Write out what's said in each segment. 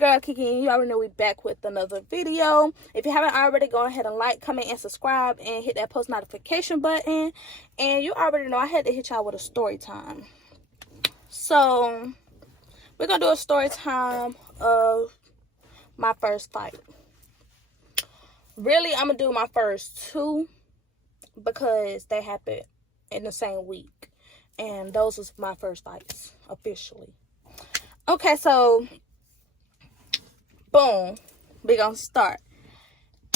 Girl Kiki, you already know we back with another video. If you haven't already, go ahead and like, comment, and subscribe, and hit that post notification button. And you already know I had to hit y'all with a story time. So we're gonna do a story time of my first fight. Really, I'm gonna do my first two because they happened in the same week, and those was my first fights officially. Okay, so boom, we gonna start.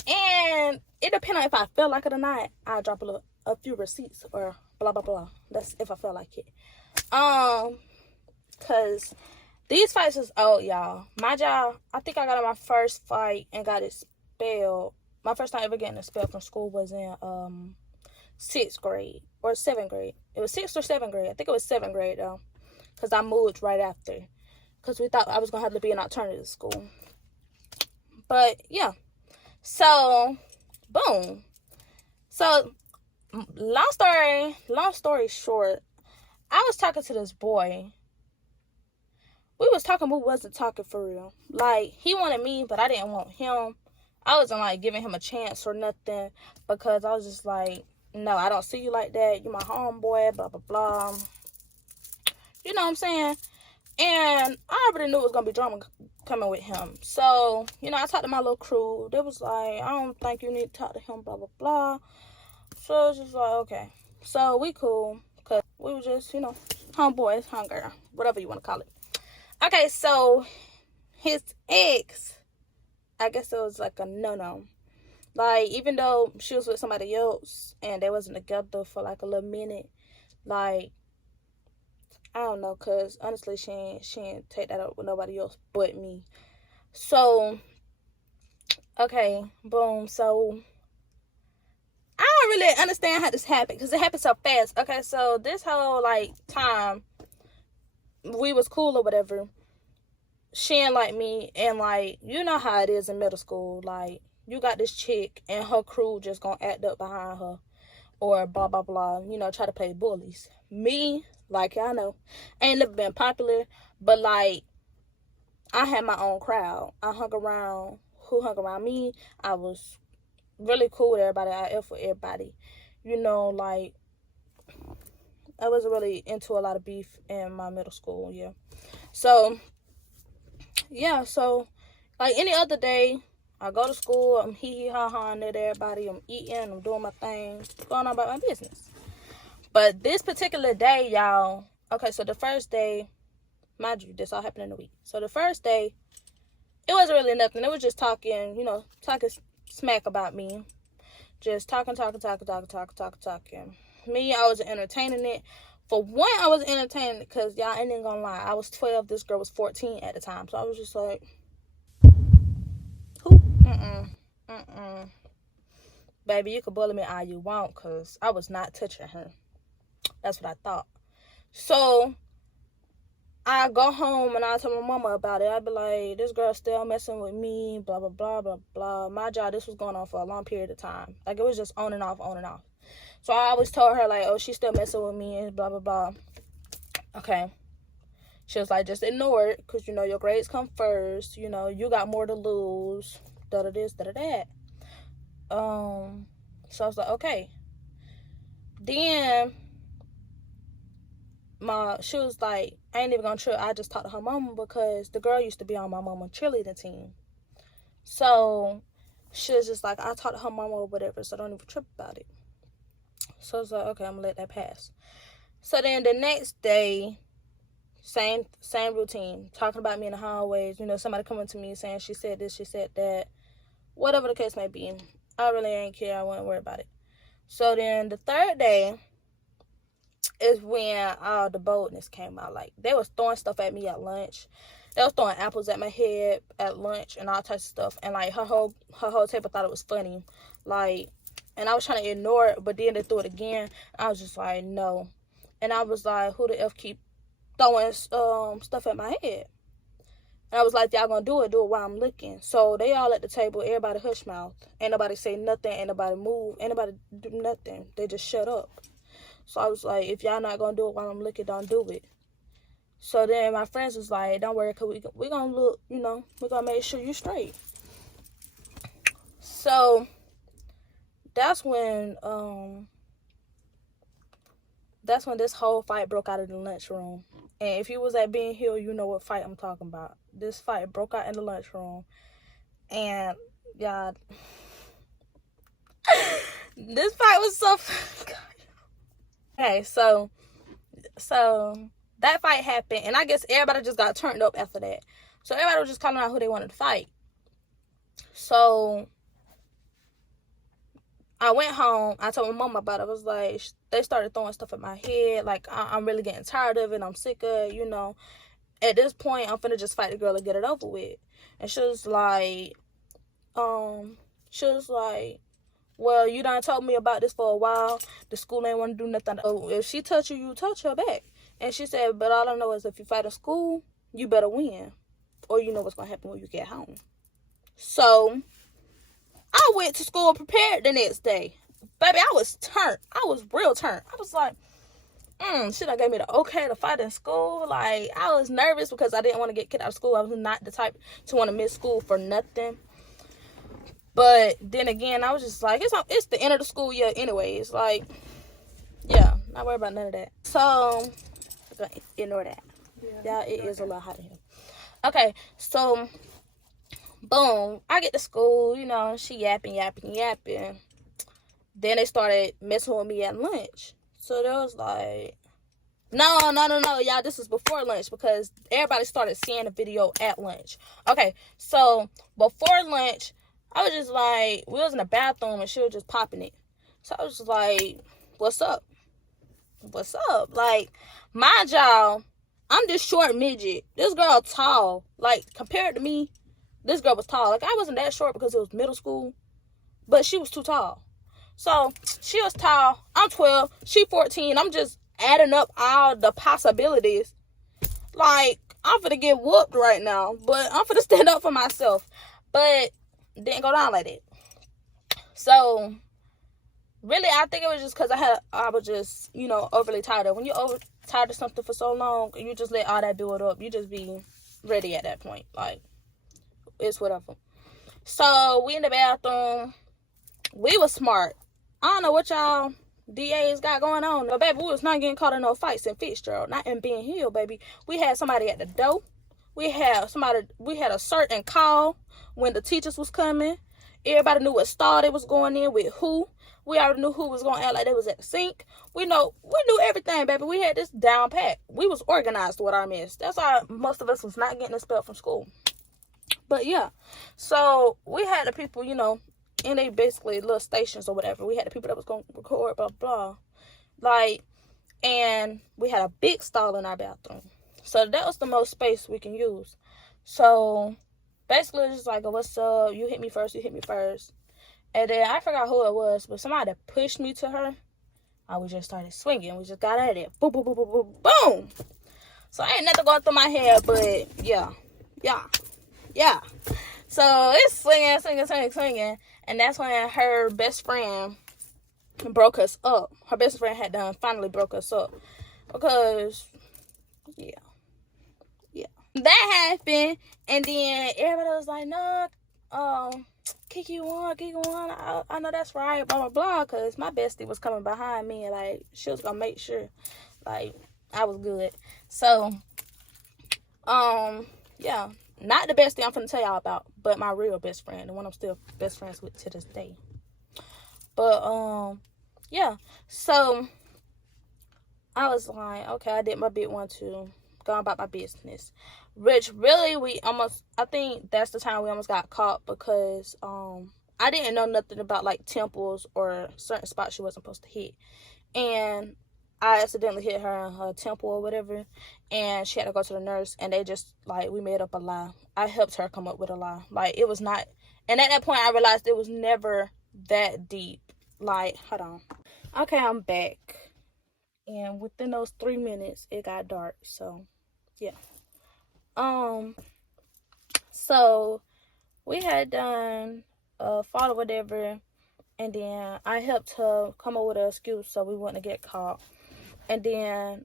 And it depends on if I feel like it or not. I'll drop a few receipts or blah blah blah. That's if I feel like it. Cause these fights is old, y'all. My job, I think I got in my first fight and got expelled. My first time ever getting expelled from school was in 6th grade or 7th grade. It was 6th or 7th grade. I think it was 7th grade though, cause I moved right after. Cause we thought I was gonna have to be an alternative school. But yeah, so boom. So long story short, I was talking to this boy. We was talking, but we wasn't talking for real. Like, he wanted me, but I didn't want him. I wasn't like giving him a chance or nothing, because I was just like, no, I don't see you like that. You're my homeboy, blah blah blah. You know what I'm saying? And I already knew it was gonna be drama coming with him. So, you know, I talked to my little crew. They was like, I don't think you need to talk to him, blah blah blah. So it was just like, okay. So we cool, because we were just, you know, homeboys, homegirl, whatever you want to call it. Okay, so his ex, I guess it was like a no-no. Like, even though she was with somebody else and they wasn't together for like a little minute, like, I don't know, because honestly, she ain't take that up with nobody else but me. So, okay, boom. So, I don't really understand how this happened, because it happened so fast. Okay, so this whole, like, time, we was cool or whatever. She ain't like me, and, like, you know how it is in middle school. Like, you got this chick, and her crew just gonna act up behind her, or blah, blah, blah, you know, try to play bullies. Me, like y'all know, ain't never been popular, but like, I had my own crowd. I hung around who hung around me. I was really cool with everybody. I F with everybody. You know, like, I wasn't really into a lot of beef in my middle school, yeah. So, yeah, so, like any other day, I go to school, I'm hee ha ha at everybody, I'm eating, I'm doing my thing, going on about my business. But this particular day, y'all, okay, so the first day, mind you, this all happened in a week. So the first day, it wasn't really nothing. It was just talking, you know, talking smack about me. Just talking. Me, I was entertaining it. For one, I was entertaining it because, y'all ain't even gonna lie, I was 12, this girl was 14 at the time. So I was just like, who? Baby, you can bully me all you want, because I was not touching her. That's what I thought. So I go home and I tell my mama about it. I be like, this girl still messing with me, blah blah blah blah blah. My job, this was going on for a long period of time. Like, it was just on and off. So I always told her, like, oh, she's still messing with me and blah blah blah. Okay. She was like, just ignore it, because, you know, your grades come first. You know, you got more to lose. Da da this, da da that. So I was like, okay. Then she was like, I ain't even gonna trip. I just talked to her mama, because the girl used to be on my mama's cheerleading team. So she was just like, I talked to her mama or whatever, so don't even trip about it. So I was like, okay, I'm gonna let that pass. So then the next day, same routine, talking about me in the hallways, you know, somebody coming to me saying she said this, she said that, whatever the case may be. I really ain't care. I wasn't worried about it. So then the third day is when all the boldness came out. Like, they was throwing stuff at me at lunch. They was throwing apples at my head at lunch and all types of stuff. And, like, her whole table thought it was funny. Like, and I was trying to ignore it, but then they threw it again. I was just like, no. And I was like, who the F keep throwing stuff at my head? And I was like, y'all gonna do it while I'm looking. So they all at the table, everybody hush mouth. Ain't nobody say nothing, ain't nobody move, ain't nobody do nothing. They just shut up. So I was like, if y'all not gonna do it while I'm looking, don't do it. So then my friends was like, don't worry, because we going to look, we're going to make sure you straight. So that's when this whole fight broke out in the lunchroom. And if you was at Ben Hill, you know what fight I'm talking about. This fight broke out in the lunchroom. And, y'all, this fight was so... Okay, so that fight happened. And I guess everybody just got turned up after that. So everybody was just calling out who they wanted to fight. So I went home. I told my mom about it. I was like, they started throwing stuff at my head. Like, I'm really getting tired of it. I'm sick of it, At this point, I'm finna just fight the girl and get it over with. And she was like, well, you done told me about this for a while. The school ain't want to do nothing. Oh, if she touch you, you touch her back. And she said, but all I know is if you fight in school, you better win. Or you know what's going to happen when you get home. So I went to school prepared the next day. Baby, I was turned. I was real turned. I was like, she done gave me the okay to fight in school. Like, I was nervous because I didn't want to get kicked out of school. I was not the type to want to miss school for nothing. But then again, I was just like, it's the end of the school year anyways. Like, yeah, not worry about none of that. So, ignore that. Yeah, it is a lot hot in here. Okay, so, boom, I get to school, she yapping. Then they started messing with me at lunch. So they was like, no, y'all, this is before lunch because everybody started seeing the video at lunch. Okay, so before lunch, I was just like, we was in the bathroom and she was just popping it. So I was just like, what's up? Like, my y'all, I'm this short midget. This girl tall. Like, compared to me, this girl was tall. Like, I wasn't that short because it was middle school, but she was too tall. So she was tall. I'm 12. She 14. I'm just adding up all the possibilities. Like, I'm finna get whooped right now, but I'm finna stand up for myself. But it didn't go down like that. So really, I think it was just because I was just, overly tired of. When you're tired of something for so long, you just let all that build up. You just be ready at that point. Like, it's whatever. So we in the bathroom. We was smart. I don't know what y'all DAs got going on. But, baby, we was not getting caught in no fights in Fitzgerald. Not in Ben Hill, baby. We had somebody at the door. We had a certain call when the teachers was coming. Everybody knew what stall they was going in with who. We already knew who was going to act like they was at the sink. We knew everything, baby. We had this down pat. We was organized with our mess. That's why most of us was not getting expelled from school. But, yeah. So, we had the people, in they basically little stations or whatever. We had the people that was going to record, blah, blah. Like, and we had a big stall in our bathroom. So that was the most space we can use. So basically it's just like, what's up? You hit me first. And then I forgot who it was, but somebody pushed me to her. We just started swinging. We just got at it. Boom, boom, boom, boom, boom, boom. So ain't nothing going through my head, but yeah. So it's swinging. And that's when her best friend broke us up. Her best friend had done finally broke us up. Because, yeah. That happened. And then everybody was like, no, Kiki won. I know that's right, blah, blah, blah. Because my bestie was coming behind me. And, like, she was going to make sure, like, I was good. So, yeah. Not the bestie I'm finna tell y'all about, but my real best friend, the one I'm still best friends with to this day. But, yeah. So, I was like, okay, I did my big one too. Going about my business. Which, really, I think that's the time we almost got caught because, I didn't know nothing about, like, temples or certain spots she wasn't supposed to hit. And I accidentally hit her in her temple or whatever, and she had to go to the nurse, and they just, like, we made up a lie. I helped her come up with a lie. Like, it was not, and at that point, I realized it was never that deep. Like, hold on. Okay, I'm back. And within those 3 minutes, it got dark, so, yeah. So, we had done fought or whatever, and then I helped her come up with an excuse so we wouldn't get caught. And then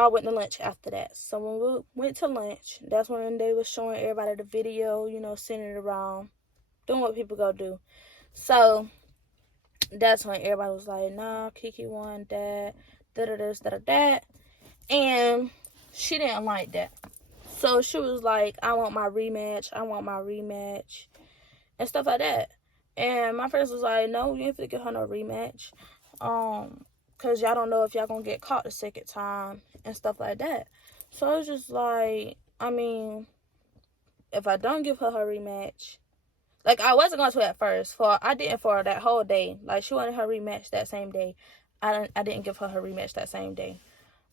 I went to lunch after that. So when we went to lunch, that's when they was showing everybody the video, you know, sending it around, doing what people go do. So that's when everybody was like, nah, Kiki won that, da-da-this, da-da-that. And she didn't like that. So she was like, I want my rematch, and stuff like that. And my friends was like, no, you ain't finna get her no rematch. Cause y'all don't know if y'all gonna get caught the second time and stuff like that. So it's just like, I mean, if I don't give her rematch, like I wasn't going to at first. I didn't for that whole day. Like she wanted her rematch that same day. I didn't give her rematch that same day.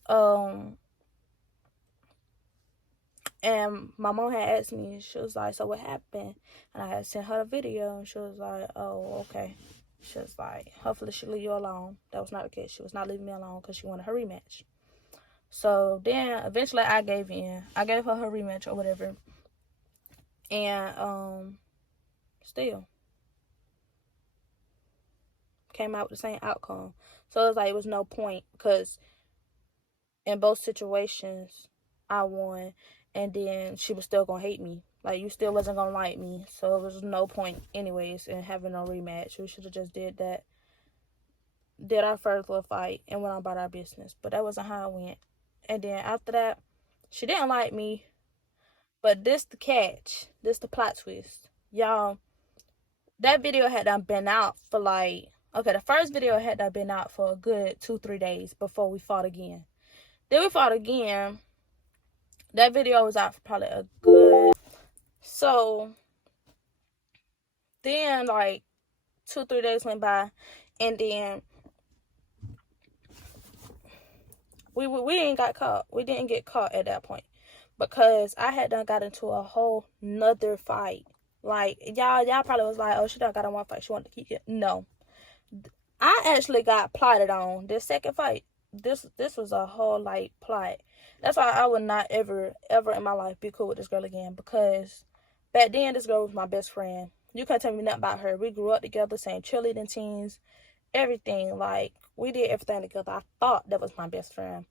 And my mom had asked me, she was like, so what happened? And I had sent her a video, and she was like, oh, okay. She was like, hopefully she'll leave you alone. That was not the case. She was not leaving me alone because she wanted her rematch. So then eventually I gave in. I gave her rematch or whatever. And still came out with the same outcome. So it was like, it was no point, because in both situations I won, and then she was still gonna hate me. Like, you still wasn't gonna like me, so it was no point anyways in having no rematch. We should have just did our first little fight and went on about our business. But that wasn't how it went. And then after that, she didn't like me. But this the catch. This the plot twist. Y'all, that video had done been out for like, okay, the first video had done been out for a good 2-3 days before we fought again. Then we fought again. That video was out for probably a good... So, then like 2-3 days went by, and then we ain't got caught. We didn't get caught at that point, because I had done got into a whole nother fight. Like, y'all probably was like, oh, she done got in one fight, she wanted to keep it. No. I actually got plotted on this second fight. This was a whole, like, plot. That's why I would not ever in my life be cool with this girl again, because back then this girl was my best friend. You can't tell me nothing about her. We grew up together, same cheerleading teams, everything. Like, we did everything together. I thought that was my best friend.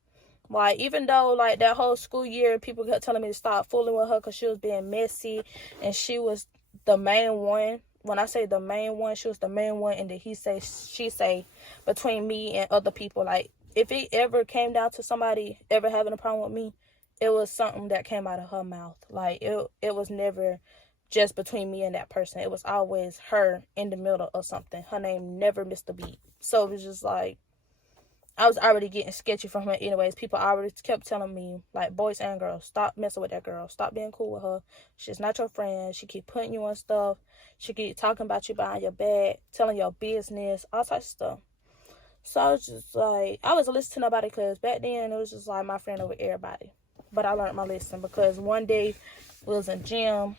Like, even though, like, that whole school year, people kept telling me to stop fooling with her because she was being messy, and she was the main one. When I say the main one, she was the main one in the he say, she say between me and other people. Like, if it ever came down to somebody ever having a problem with me, it was something that came out of her mouth. Like, it was never just between me and that person. It was always her in the middle of something. Her name never missed a beat. So it was just like, I was already getting sketchy from her anyways. People already kept telling me, like, boys and girls, stop messing with that girl. Stop being cool with her. She's not your friend. She keep putting you on stuff. She keep talking about you behind your back, telling your business, all types of stuff. So I was just like, I wasn't listening to nobody, because back then it was just like my friend over everybody. But I learned my lesson, because one day we was in gym.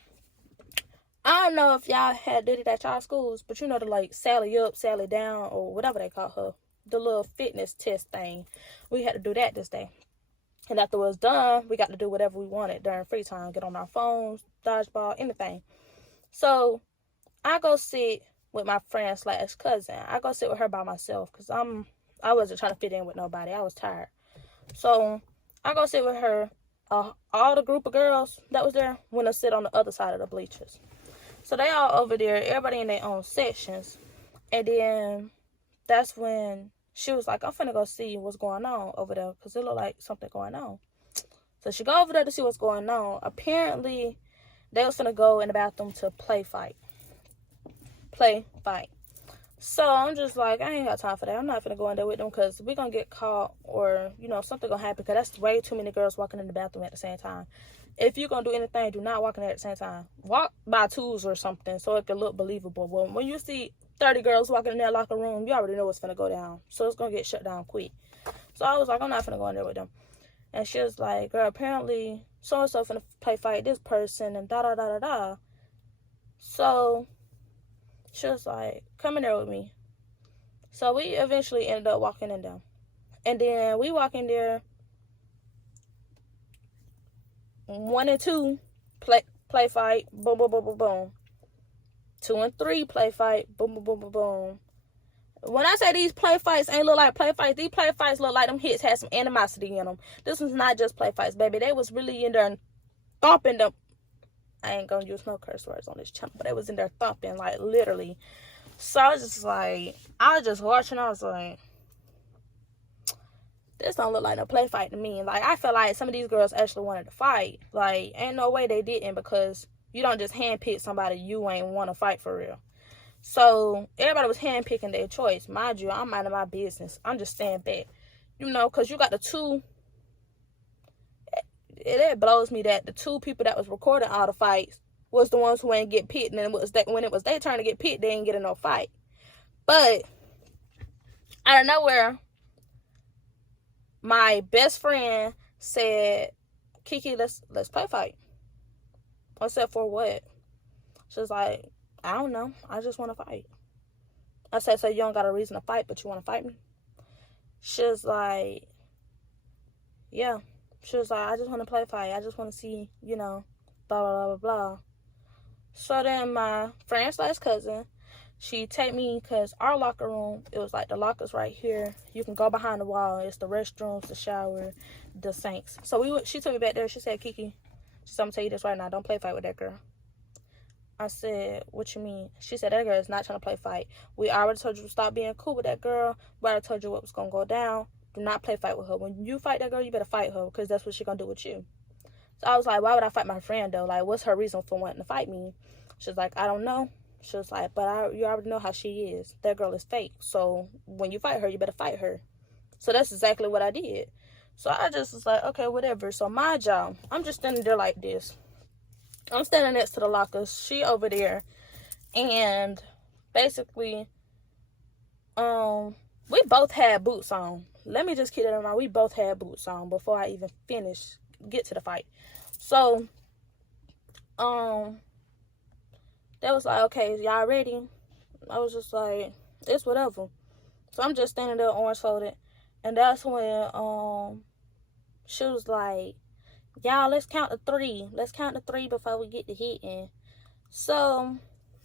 I don't know if y'all had did it at y'all schools, but you know, the like Sally up, Sally down, or whatever they call her. The little fitness test thing. We had to do that this day. And after it was done, we got to do whatever we wanted during free time. Get on our phones, dodgeball, anything. So I go sit with my friend / cousin. I go sit with her by myself, because I wasn't trying to fit in with nobody. I was tired. So I go sit with her. All the group of girls that was there went to sit on the other side of the bleachers. So they all over there, everybody in their own sections. And then that's when she was like, I'm finna go see what's going on over there, because it looked like something going on. So she go over there to see what's going on. Apparently, they was finna go in the bathroom to play fight. So I'm just like, I ain't got time for that. I'm not finna go in there with them, because we're gonna get caught, or, you know, something gonna happen, because that's way too many girls walking in the bathroom at the same time. If you're gonna do anything, do not walk in there at the same time. Walk by twos or something, so it can look believable. Well, when you see 30 girls walking in that locker room, you already know what's finna go down. So it's gonna get shut down quick. So I was like, I'm not finna go in there with them. And she was like, girl, apparently so-and-so finna play fight this person, and da-da-da-da-da. So she was like, come in there with me. So we eventually ended up walking in there. And then we walk in there. 1 and 2 play fight, boom, boom, boom, boom, boom. 2 and 3 play fight, boom, boom, boom, boom, boom. When I say these play fights ain't look like play fights, these play fights look like them hits had some animosity in them. This was not just play fights, baby. They was really in there thumping them. I ain't gonna use no curse words on this channel, but they was in there thumping, like, literally. So I was just like, I was just watching, I was like, this don't look like no play fight to me. Like, I feel like some of these girls actually wanted to fight. Like, ain't no way they didn't, because you don't just handpick somebody you ain't want to fight for real. So everybody was handpicking their choice. Mind you, I'm minding my business. I'm just staying back, you know, because you got the two. It blows me that the two people that was recording all the fights was the ones who ain't get picked, and it was that when it was their turn to get picked, they ain't get in no fight. But out of nowhere, my best friend said, "Kiki, let's play fight." I said, "For what?" She was like, "I don't know. I just want to fight." I said, "So you don't got a reason to fight, but you want to fight me?" She was like, "Yeah." She was like, "I just want to play fight. I just want to see, you know, blah, blah, blah, blah, blah." So then my friend slash cousin, she take me, because our locker room, it was like the lockers right here. You can go behind the wall. It's the restrooms, the shower, the sinks. So she took me back there. She said, "Kiki," she said, "I'm going to tell you this right now. Don't play fight with that girl." I said, "What you mean?" She said, "That girl is not trying to play fight. We already told you to stop being cool with that girl. We already told you what was going to go down. Do not play fight with her. When you fight that girl, you better fight her, because that's what she's going to do with you." So I was like, "Why would I fight my friend, though? Like, what's her reason for wanting to fight me?" She was like, "I don't know." She was like, "But you already know how she is. That girl is fake. So when you fight her, you better fight her." So that's exactly what I did. So I just was like, okay, whatever. So my job, I'm just standing there like this. I'm standing next to the lockers. She over there. And basically, we both had boots on. Let me just keep that in mind. We both had boots on before I even get to the fight. So, they was like, "Okay, y'all ready?" I was just like, "It's whatever." So I'm just standing there orange folded. And that's when, she was like, "Y'all, let's count to 3. Let's count to 3 before we get to hitting." So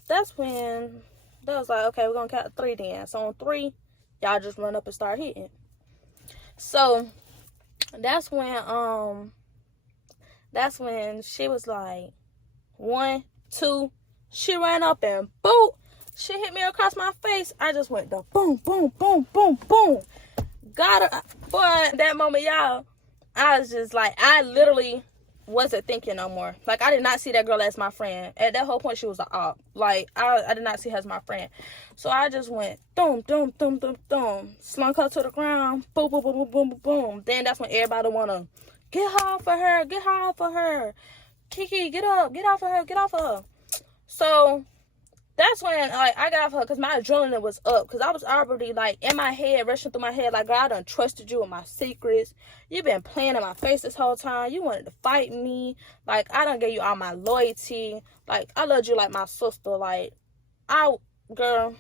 that's when they was like, "Okay, we're going to count to 3 then. So on 3, y'all just run up and start hitting." So that's when she was like, 1, 2. She ran up and boom, she hit me across my face. I just went the boom, boom, boom, boom, boom. Got her. Boy, that moment, y'all, I was just like, I literally wasn't thinking no more. Like, I did not see that girl as my friend. At that whole point, she was an op. Like, I did not see her as my friend. So I just went, boom, boom, boom, boom, boom. Slunk her to the ground. Boom, boom, boom, boom, boom, boom, boom. Then that's when everybody want to, "Get her off of her. Get her off of her. Kiki, get up. Get off of her. Get off of her." So that's when, like, I got off her, because my adrenaline was up, because I was already, like, in my head, rushing through my head, like, "God, I done trusted you with my secrets. You've been playing in my face this whole time. You wanted to fight me. Like, I done gave you all my loyalty. Like, I loved you like my sister. Like, girl,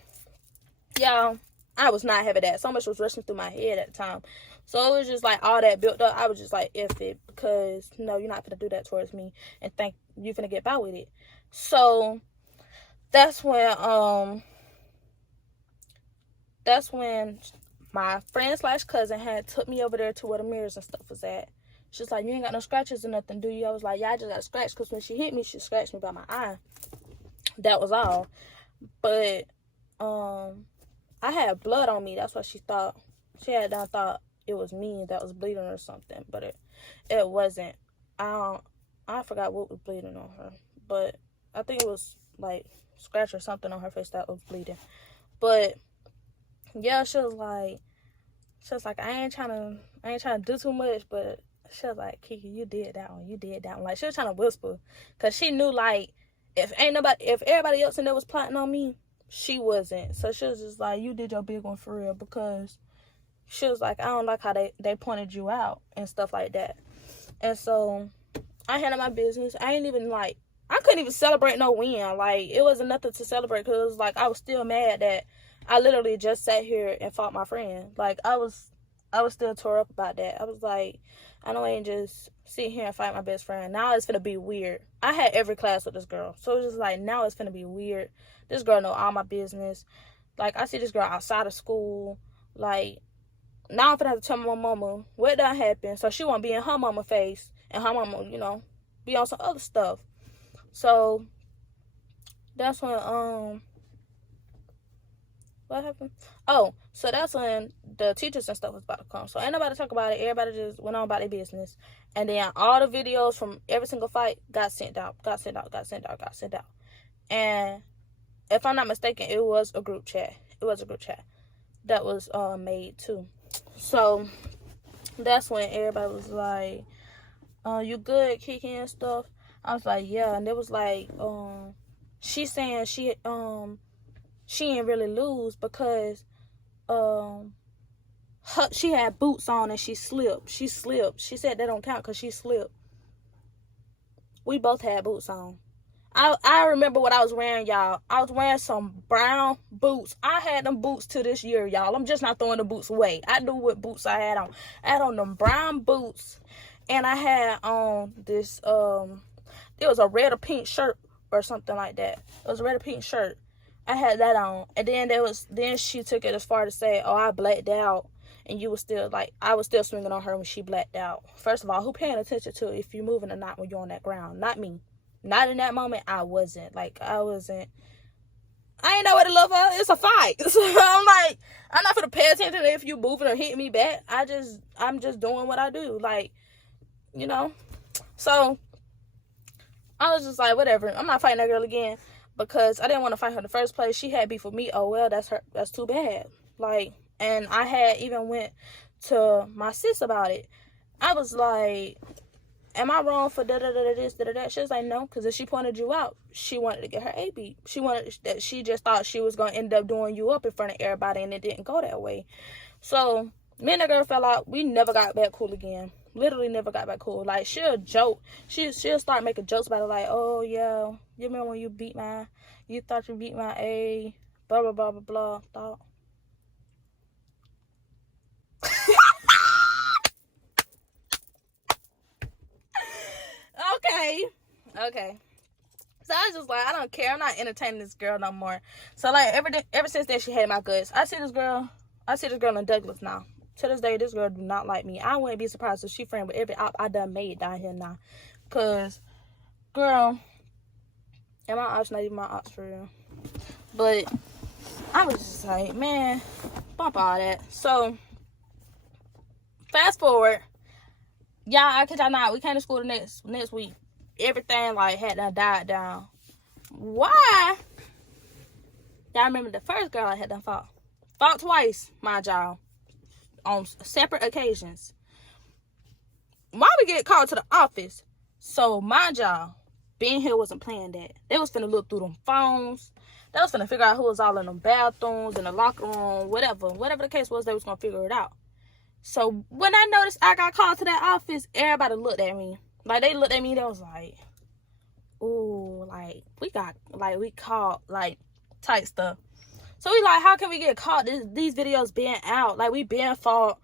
y'all, I was not having that. So much was rushing through my head at the time. So it was just, like, all that built up. I was just like, F it, because, no, you're not going to do that towards me and think you're going to get by with it. So that's when my friend slash cousin had took me over there to where the mirrors and stuff was at. She's like, "You ain't got no scratches or nothing, do you?" I was like, "Yeah, I just got a scratch, because when she hit me, she scratched me by my eye. That was all." But I had blood on me. That's what she thought. She had done thought it was me that was bleeding or something, but it wasn't. I forgot what was bleeding on her, but I think it was like scratch or something on her face that was bleeding. But yeah, she was like, "I ain't trying to do too much," but she was like, "Kiki, you did that one. You did that one." Like, she was trying to whisper, because she knew, like, if everybody else in there was plotting on me, she wasn't. So she was just like, "You did your big one for real," because she was like, "I don't like how they pointed you out and stuff like that." And so I handled my business. I couldn't even celebrate no win. Like, it wasn't nothing to celebrate, because it was like, I was still mad that I literally just sat here and fought my friend. Like, I was still tore up about that. I was like, I know I ain't just sit here and fight my best friend. Now it's finna be weird. I had every class with this girl. So it was just like, now it's finna be weird. This girl know all my business. Like, I see this girl outside of school. Like, now I'm finna have to tell my mama what done happened, so she won't be in her mama face, and her mama, you know, be on some other stuff. So that's when what happened? Oh, so that's when the teachers and stuff was about to come. So ain't nobody talk about it. Everybody just went on about their business. And then all the videos from every single fight got sent out. And if I'm not mistaken, it was a group chat. That was made too. So that's when everybody was like, you good, Kiki and stuff? I was like, yeah. And it was like, she saying she didn't really lose because she had boots on and she slipped. She said that don't count because she slipped. We both had boots on. I remember what I was wearing, y'all. I was wearing some brown boots. I had them boots to this year, y'all. I'm just not throwing the boots away. I knew what boots I had on. I had on them brown boots, and I had on this, it was a red or pink shirt or something like that. It was a red or pink shirt. I had that on. And then she took it as far to say, oh, I blacked out. And you was still, like, I was still swinging on her when she blacked out. First of all, who paying attention to if you're moving or not when you're on that ground? Not me. Not in that moment. I wasn't. Like, I ain't know what to look for. It's a fight. So I'm like, I'm not gonna pay attention if you moving or hitting me back. I'm just doing what I do. Like, you know. So I was just like, whatever. I'm not fighting that girl again because I didn't want to fight her in the first place. She had beef with me. Oh well, that's too bad. Like, and I had even went to my sis about it. I was like, am I wrong for this, that? She was like, no, because if she pointed you out, she wanted to get her A beat. She just thought she was going to end up doing you up in front of everybody, and it didn't go that way. So me and the girl fell out. We never got back cool again. Literally never got back cool. Like, she'll joke. She'll start making jokes about it, like, oh, yeah, you remember when you thought you beat my A, blah, blah, blah, blah, blah, thought. Okay. So I was just like, I don't care. I'm not entertaining this girl no more. So like ever since then, she hated my guts. I see this girl in Douglas now. To this day, this girl do not like me. I wouldn't be surprised if she friend with every op I done made down here now. Cause, girl, and my ops not even my ops for real. But I was just like, man, bump all that. So fast forward, y'all, I kid y'all not, we came to school the next week. Everything like had done died down. Why? Y'all remember the first girl I had done fought twice, mind y'all, on separate occasions. Why we get called to the office? So mind y'all, Ben Hill wasn't playing that. They was finna look through them phones. They was finna figure out who was all in them bathrooms, in the locker room, whatever the case was. They was gonna figure it out. So when I noticed I got called to that office, everybody looked at me. Like, they looked at me, they was like, ooh, like, we caught, like, tight stuff. So we like, how can we get caught? These videos being out. Like, we been fought.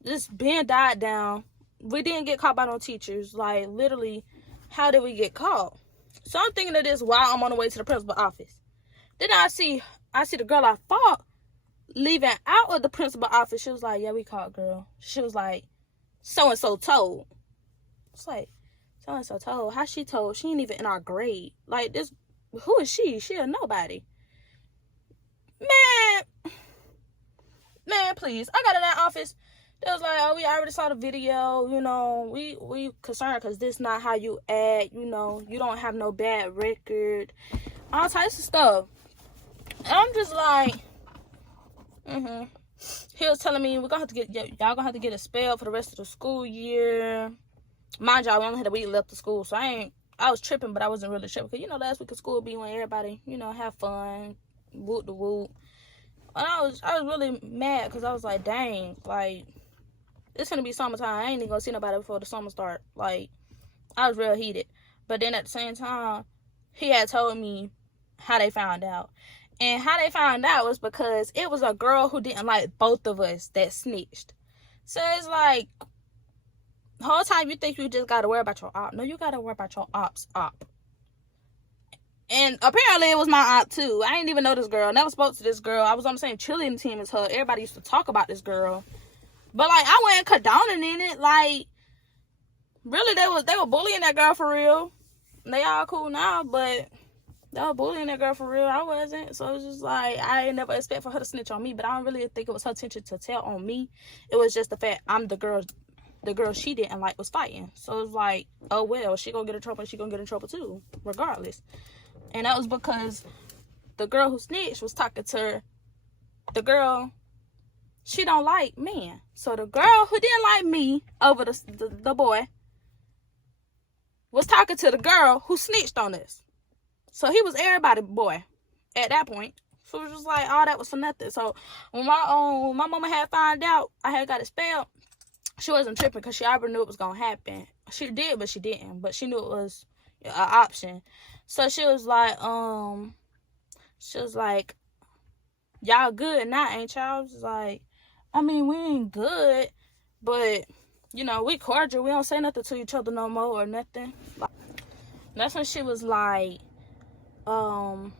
This been died down. We didn't get caught by no teachers. Like, literally, how did we get caught? So I'm thinking of this while I'm on the way to the principal office. Then I see the girl I fought leaving out of the principal office. She was like, yeah, we caught, girl. She was like, so-and-so told. It's like, so-and-so told. How she told? She ain't even in our grade. Like, this, who is she? She a nobody. Man, please. I got in that office. They was like, oh, we already saw the video. You know, we concerned because this not how you act. You know, you don't have no bad record. All types of stuff. And I'm just like, He was telling me, y'all gonna have to get expelled for the rest of the school year. Mind y'all, we only had a week left of school, so I was tripping, but I wasn't really tripping. Because, you know, last week of school be when everybody, you know, have fun, whoop the whoop. And I was really mad because I was like, dang, like, it's gonna be summertime. I ain't even gonna see nobody before the summer start. Like, I was real heated. But then at the same time, he had told me how they found out. And how they found out was because it was a girl who didn't like both of us that snitched. So it's like, the whole time you think you just gotta worry about your op. No, you gotta worry about your op's op. And apparently it was my aunt too. I didn't even know this girl. Never spoke to this girl. I was on the same cheerleading team as her. Everybody used to talk about this girl. But like I wasn't condoning in it. Like really they were bullying that girl for real. They all cool now, but they were bullying that girl for real. I wasn't. So it was just like I ain't never expect for her to snitch on me. But I don't really think it was her intention to tell on me. It was just the fact I'm the girl she didn't like was fighting. So it was like, oh well, she gonna get in trouble, she gonna get in trouble too, regardless. And that was because the girl who snitched was talking to the girl she don't like men. So the girl who didn't like me over the boy was talking to the girl who snitched on us. So he was everybody's boy at that point. So it was just like all that was for nothing. So when my mama had found out I had got expelled, she wasn't tripping because she already knew it was gonna happen. She did, but she didn't. But she knew it was an option. So she was like, y'all good now, ain't y'all? I was like, I mean, we ain't good, but you know, we cordial. We don't say nothing to each other no more or nothing. Like, that's when she was like, all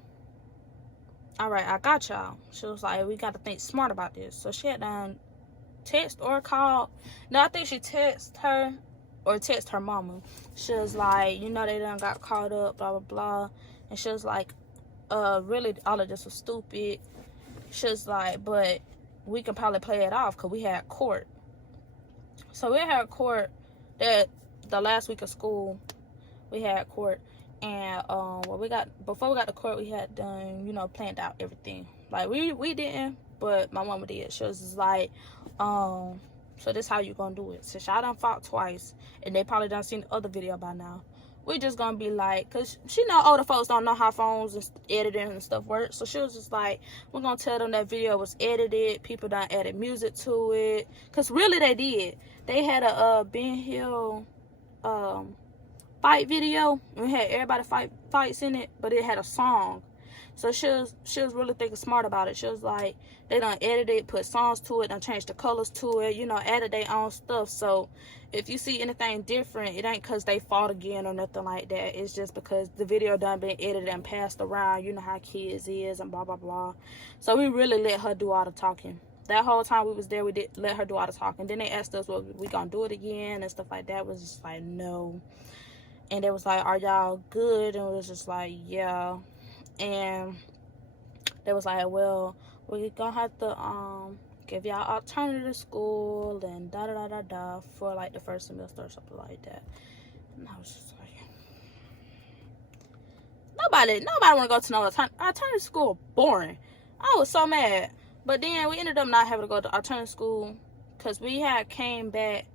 right, I got y'all. She was like, we got to think smart about this. So she had done text or call. No, I think she texted her or text her mama. She was like, you know, they done got caught up, blah blah blah. And she was like, really all of this was stupid. She was like, but we can probably play it off because we had court. So we had court that the last week of school. We had court, and before we got to court, we had done, you know, planned out everything. Like we didn't, but my mama did. She was just like, so this how you gonna do it? Since y'all done fought twice, and they probably done seen the other video by now, we just gonna be like, cause she know older folks don't know how phones and editing and stuff work. So she was just like, we're gonna tell them that video was edited. People done added music to it, cause really they did. They had a Ben Hill fight video. We had everybody fights in it, but it had a song. So she was really thinking smart about it. She was like, they done edited it, put songs to it, done changed the colors to it, you know, added their own stuff. So if you see anything different, it ain't because they fought again or nothing like that. It's just because the video done been edited and passed around. You know how kids is and blah, blah, blah. So we really let her do all the talking. That whole time we was there, we did let her do all the talking. Then they asked us, well, we gonna do it again and stuff like that. It was just like, no. And they was like, are y'all good? And it was just like, yeah. And they was like, well, we gonna have to give y'all alternative school and da da da da da for like the first semester or something like that. And I was just like, nobody want to go to no alternative school. Boring. I was so mad. But then we ended up not having to go to alternative school because we had came back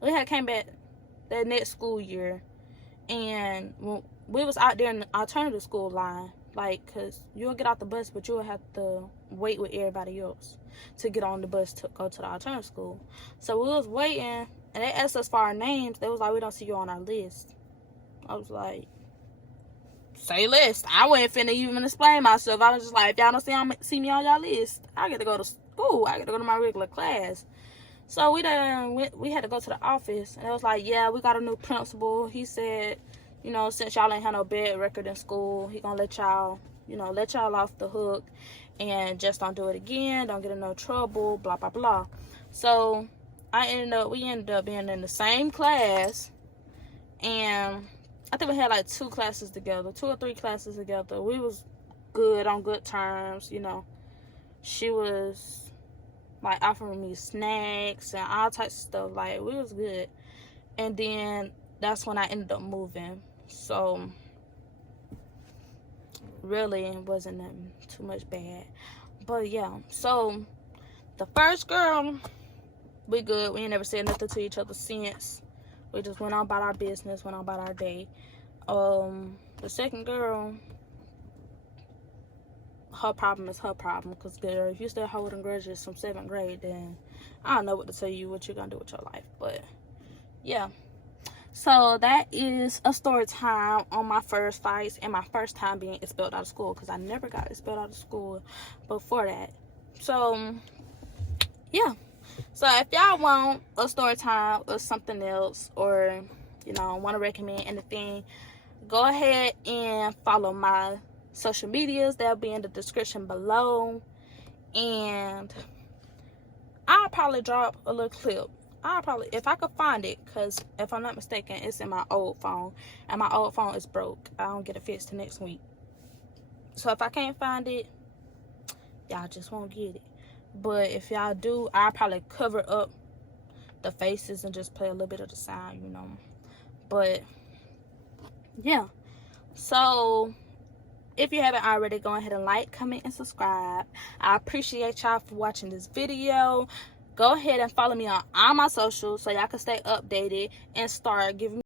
that next school year, and we was out there in the alternative school line. Like, because you'll get off the bus, but you'll have to wait with everybody else to get on the bus to go to the alternative school. So we was waiting, and they asked us for our names. They was like, we don't see you on our list. I was like, say list. I wasn't finna even explain myself. I was just like, if y'all don't see me on y'all list, I get to go to school. I get to go to my regular class. So we had to go to the office, and it was like, yeah, we got a new principal. He said, you know, since y'all ain't had no bad record in school, he gonna let y'all off the hook and just don't do it again, don't get in no trouble, blah blah blah. So we ended up being in the same class, and I think we had like 2 or 3 classes together. We was good, on good terms, you know. She was like offering me snacks and all types of stuff. Like, we was good. And then that's when I ended up moving. So really it wasn't too much bad. But yeah, so the first girl, we good. We ain't never said nothing to each other since. We just went on about our business, went on about our day. The second girl, her problem is her problem. Because, girl, if you still holding grudges from 7th grade, then I don't know what to tell you what you're going to do with your life. But, yeah. So, that is a story time on my first fights and my first time being expelled out of school. Because I never got expelled out of school before that. So, yeah. So, if y'all want a story time or something else, or, you know, want to recommend anything, Go ahead and follow my social medias. They'll be in the description below. And I'll probably drop a little clip. If I could find it, because if I'm not mistaken, it's in my old phone, and my old phone is broke. I don't get it fixed till next week. So if I can't find it, y'all just won't get it. But if y'all do, I'll probably cover up the faces and just play a little bit of the sound, you know. But yeah, so if you haven't already, go ahead and like, comment, and subscribe. I appreciate y'all for watching this video. Go ahead and follow me on all my socials so y'all can stay updated and start giving me